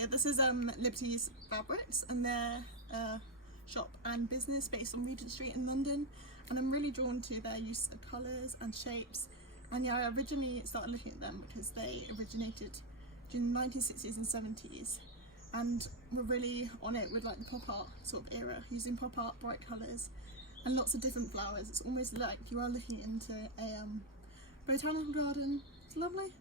Yeah, this is Liberty's Fabrics, and they're shop and business based on Regent Street in London, and I'm really drawn to their use of colours and shapes. And yeah, I originally started looking at them because they originated during the 1960s and 70s and were really on it with like the pop art sort of era, using pop art, bright colours and lots of different flowers. It's almost like you are looking into a botanical garden. It's lovely.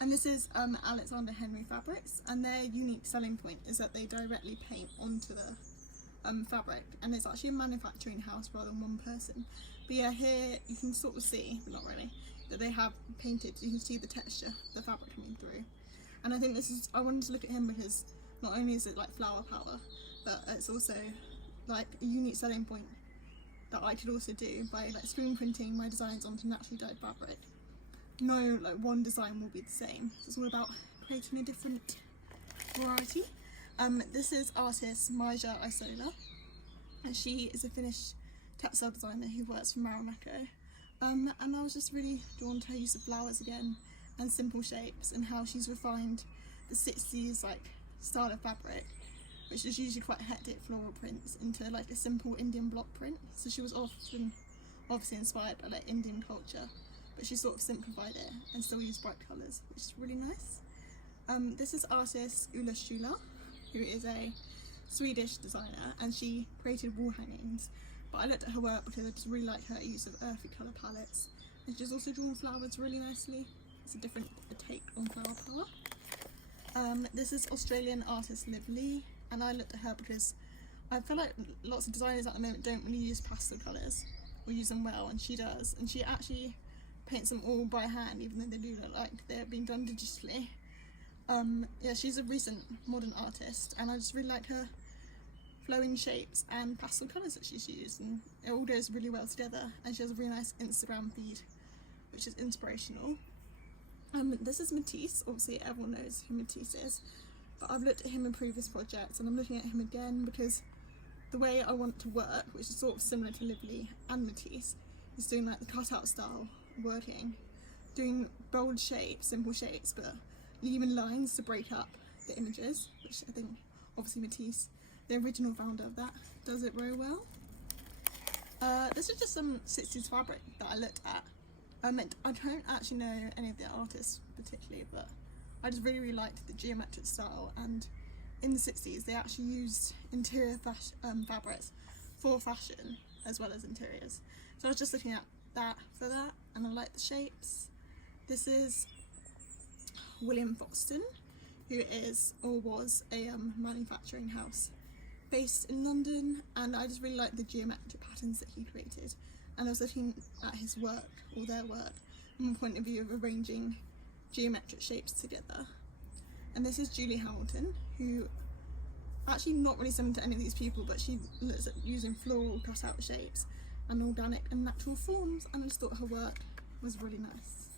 And this is Alexander Henry Fabrics, and their unique selling point is that they directly paint onto the fabric, and it's actually a manufacturing house rather than one person. But yeah, here you can sort of see, but not really, that they have painted, you can see the texture, the fabric coming through. And I think this is, I wanted to look at him because not only is it like flower power, but it's also like a unique selling point that I could also do by like screen printing my designs onto naturally dyed fabric. No like one design will be the same, so it's all about creating a different variety. This is artist Maja Isola, and she is a Finnish textile designer who works for Marimekko. And I was just really drawn to her use of flowers again and simple shapes, and how she's refined the 60s like style of fabric, which is usually quite hectic floral prints, into like a simple Indian block print. So she was often obviously inspired by like Indian culture, but she sort of simplified it and still used bright colours, which is really nice. This is artist Ulla Schüler, who is a Swedish designer, and she created wall hangings. But I looked at her work because I just really like her use of earthy colour palettes, and she's also drawn flowers really nicely. It's a different take on flower power. This is Australian artist Liv Lee, and I looked at her because I feel like lots of designers at the moment don't really use pastel colours or use them well, and she does, and she actually paints them all by hand, even though they do look like they're being done digitally. Yeah, she's a recent modern artist, and I just really like her flowing shapes and pastel colours that she's used, and it all goes really well together, and she has a really nice Instagram feed which is inspirational. This is Matisse. Obviously everyone knows who Matisse is, but I've looked at him in previous projects and I'm looking at him again because the way I want to work, which is sort of similar to Liv Lee and Matisse, is doing like the cutout style working, doing bold shapes, simple shapes, but leaving lines to break up the images, which I think obviously Matisse, the original founder of that, does it very well. This is just some 60s fabric that I looked at. I don't actually know any of the artists particularly, but I just really liked the geometric style, and in the 60s they actually used interior fabrics for fashion as well as interiors. So I was just looking at that for that, and I like the shapes. This is William Foxton, who is or was a manufacturing house based in London, and I just really like the geometric patterns that he created, and I was looking at his work, or their work, from a point of view of arranging geometric shapes together. And this is Julie Hamilton, who actually not really similar to any of these people, but she looks at using floral cutout shapes and organic and natural forms, and I just thought her work was really nice.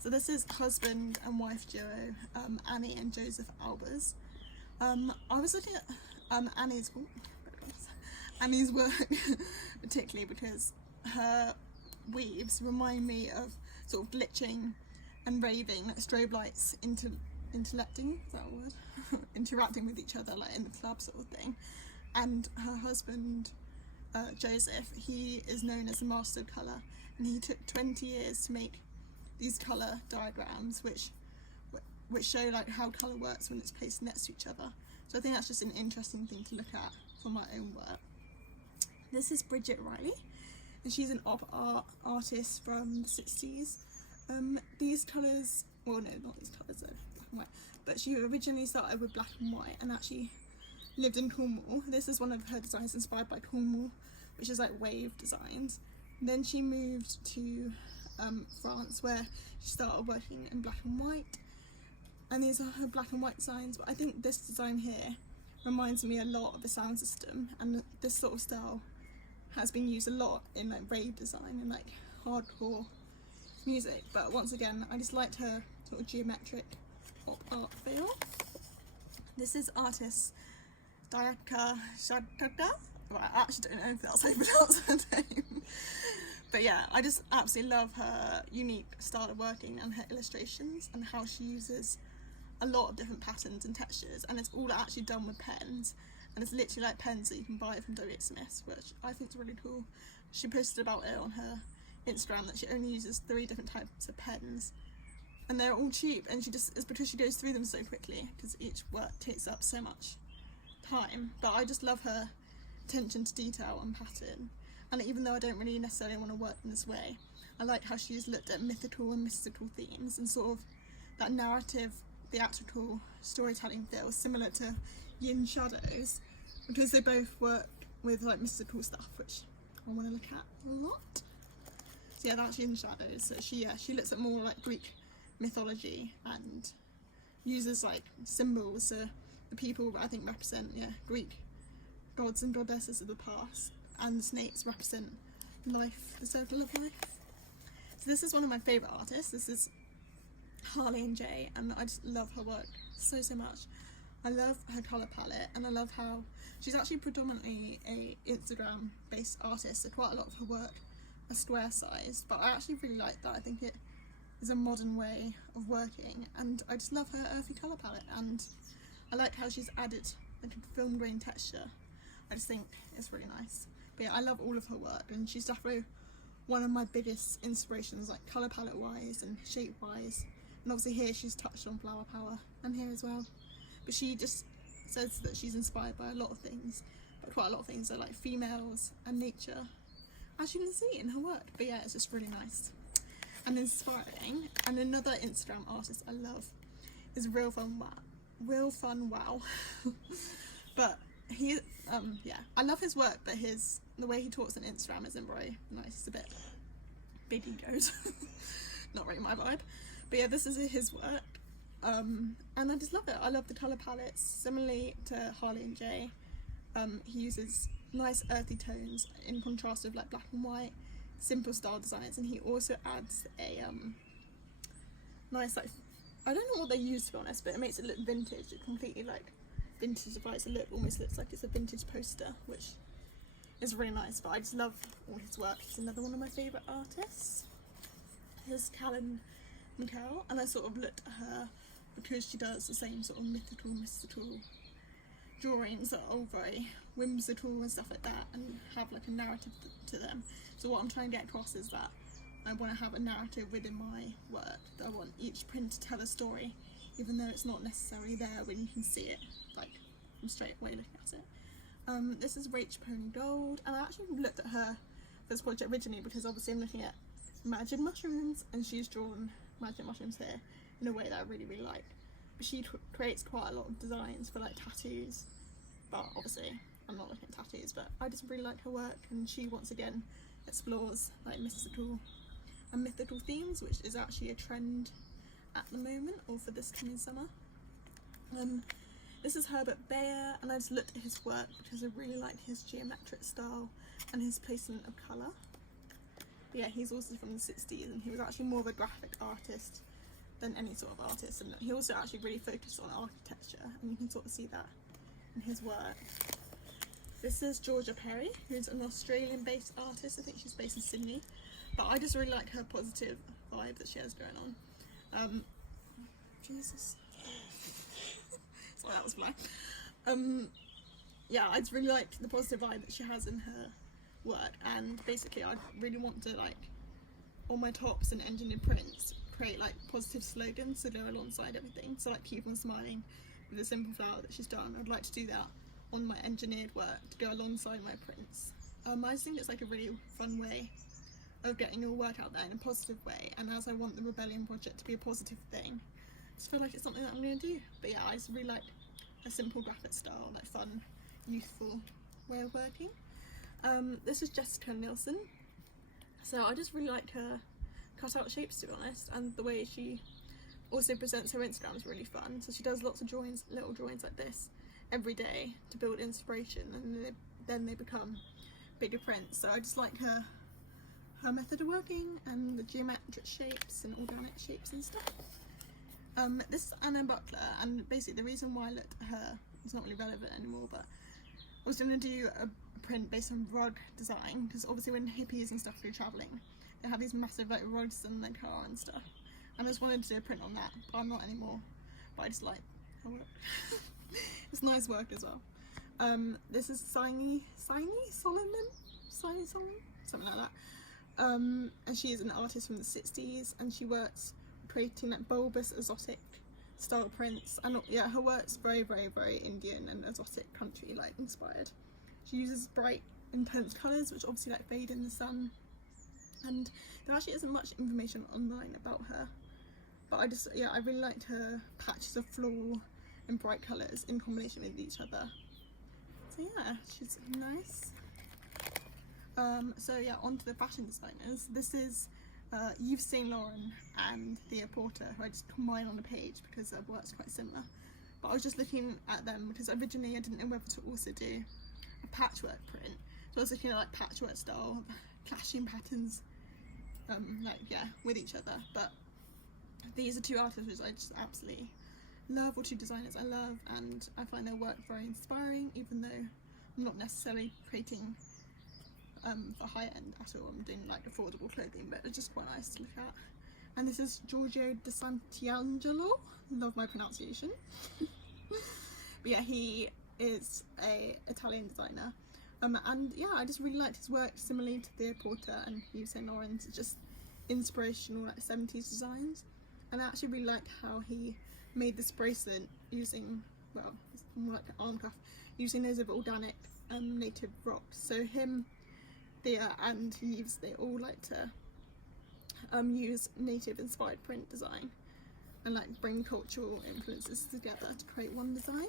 So this is husband and wife duo, Annie and Joseph Albers. I was looking at Annie's work particularly because her weaves remind me of sort of glitching and raving, like strobe lights interacting, is that a word? Interacting with each other like in the club sort of thing. And her husband, Joseph, he is known as a master of colour, and he took 20 years to make these colour diagrams which show like how colour works when it's placed next to each other. So I think that's just an interesting thing to look at for my own work. This is Bridget Riley, and she's an op art artist from the 60s. These colours, well no, not these colours though, black and white, but she originally started with black and white and actually lived in Cornwall. This is one of her designs inspired by Cornwall, which is like wave designs. Then she moved to France, where she started working in black and white, and these are her black and white designs. But I think this design here reminds me a lot of the sound system, and this sort of style has been used a lot in like rave design and like hardcore music. But once again, I just liked her sort of geometric pop art feel. This is artist Diaka Shadkaka. Well, I actually don't know if that's how you pronounce her name. But yeah, I just absolutely love her unique style of working and her illustrations and how she uses a lot of different patterns and textures, and it's all actually done with pens, and it's literally like pens that you can buy from W.H. Smith's, which I think is really cool. She posted about it on her Instagram that she only uses 3 different types of pens, and they're all cheap, and it's because she goes through them so quickly because each work takes up so much time. But I just love her attention to detail and pattern, and even though I don't really necessarily want to work in this way, I like how she's looked at mythical and mystical themes and sort of that narrative, theatrical storytelling feel similar to Yin Shadows, because they both work with like mystical stuff, which I want to look at a lot. So yeah, that's Yin Shadows. So she looks at more like Greek mythology and uses like symbols. So the people I think represent Greek gods and goddesses of the past, and the snakes represent life, the circle of life. So this is one of my favourite artists. This is Harley and Jay, and I just love her work so much. I love her colour palette, and I love how she's actually predominantly a Instagram based artist, so quite a lot of her work are square sized, but I actually really like that. I think it is a modern way of working, and I just love her earthy colour palette, and I like how she's added like a film grain texture. I just think it's really nice. But yeah, I love all of her work, and she's definitely one of my biggest inspirations, like colour palette wise and shape wise. And obviously here she's touched on flower power, and here as well. But she just says that she's inspired by a lot of things, but quite a lot of things are like females and nature, as you can see in her work. But yeah, it's just really nice and inspiring. And another Instagram artist I love is Real Fun Wow. But he, I love his work, but the way he talks on Instagram isn't very nice. It's a bit big egos, not really my vibe. But yeah, this is his work, and I just love it. I love the colour palettes. Similarly to Harley and Jay, he uses nice earthy tones in contrast with like black and white, simple style designs, and he also adds a nice, like, I don't know what they use to be honest, but it makes it look vintage. It completely like vintagifies the look, almost looks like it's a vintage poster, which is really nice. But I just love all his work. He's another one of my favourite artists. Here's Callan McKell, and I sort of looked at her because she does the same sort of mystical drawings that are all very whimsical and stuff like that, and have like a narrative to them. So what I'm trying to get across is that I want to have a narrative within my work, that I want each print to tell a story, even though it's not necessarily there when you can see it like from straight away looking at it. This is Rach Pony Gold, and I actually looked at her for this project originally because obviously I'm looking at magic mushrooms, and she's drawn magic mushrooms here in a way that I really like. But she creates quite a lot of designs for like tattoos, but obviously I'm not looking at tattoos, but I just really like her work, and she once again explores like mystical and mythical themes, which is actually a trend at the moment, or for this coming summer. This is Herbert Bayer, and I just looked at his work because I really like his geometric style and his placement of colour. But yeah, he's also from the 60s, and he was actually more of a graphic artist than any sort of artist, and he also actually really focused on architecture, and you can sort of see that in his work. This is Georgia Perry, who's an Australian based artist. I think she's based in Sydney, but I just really like her positive vibe that she has going on. Jesus. Sorry, that was fly. Yeah, I just really like the positive vibe that she has in her work, and basically I really want to, like, all my tops and engineered prints create like positive slogans to go alongside everything, so like keep on smiling with a simple flower that she's done. I'd like to do that on my engineered work to go alongside my prints. I just think it's like a really fun way of getting your work out there in a positive way, and as I want the Rebellion project to be a positive thing, I just feel like it's something that I'm going to do. But yeah, I just really like a simple graphic style, like fun, youthful way of working. This is Jessica Nielsen. So I just really like her cutout shapes, to be honest, and the way she also presents her Instagram is really fun. So she does lots of drawings, little drawings like this every day to build inspiration, and then they become bigger prints. So I just like her method of working and the geometric shapes and organic shapes and stuff. This is Anna Buckler, and basically the reason why I looked at her is not really relevant anymore, but I was going to do a print based on rug design, because obviously when hippies and stuff go travelling, they have these massive like rugs in their car and stuff, and I just wanted to do a print on that, but I'm not anymore. but I just like her work. It's nice work as well. This is Solomon, something like that. And she is an artist from the 60s, and she works creating like bulbous exotic style prints, and yeah, her work's very Indian and exotic country like inspired. She uses bright intense colours which obviously like fade in the sun, and there actually isn't much information online about her, but I really liked her patches of floral and bright colours in combination with each other. So yeah, she's nice. So yeah, on to the fashion designers. This is Yves Saint Laurent and Thea Porter, who I just combined on the page because their work's quite similar. But I was just looking at them because originally I didn't know whether to also do a patchwork print. So I was looking at like patchwork style, clashing patterns, with each other. But these are two artists which I just absolutely love, or two designers I love, and I find their work very inspiring, even though I'm not necessarily creating for high end at all. I'm doing like affordable clothing, but it's just quite nice to look at. And this is Giorgio de Sant'Angelo, love my pronunciation. But yeah, he is a Italian designer, and yeah, I just really liked his work, similarly to Thea Porter and Yves Saint Laurent. It's just inspirational like 70s designs, and I actually really like how he made this bracelet using, well, it's more like an arm cuff, using those of organic native rocks. So him, Thea and Yves, they all like to use native inspired print design and like bring cultural influences together to create one design.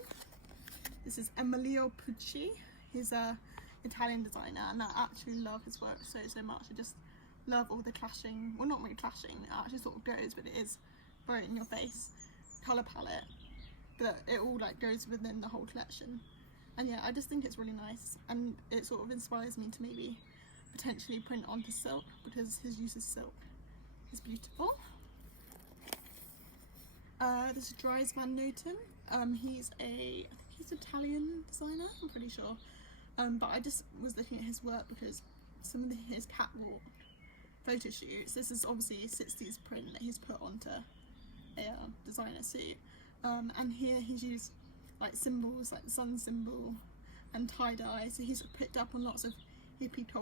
This is Emilio Pucci. He's a Italian designer, and I actually love his work so much. I just love all the clashing, well, not really clashing, it actually sort of goes, but it is very in your face colour palette, but it all like goes within the whole collection. And yeah, I just think it's really nice, and it sort of inspires me to maybe potentially print onto silk, because his use of silk is beautiful. This is Dries van Noten. He's Italian designer, I'm pretty sure. But I just was looking at his work because some of his catwalk photo shoots, this is obviously a 60s print that he's put onto a designer suit. And here he's used like symbols like the sun symbol and tie-dye, so he's picked up on lots of hippie culture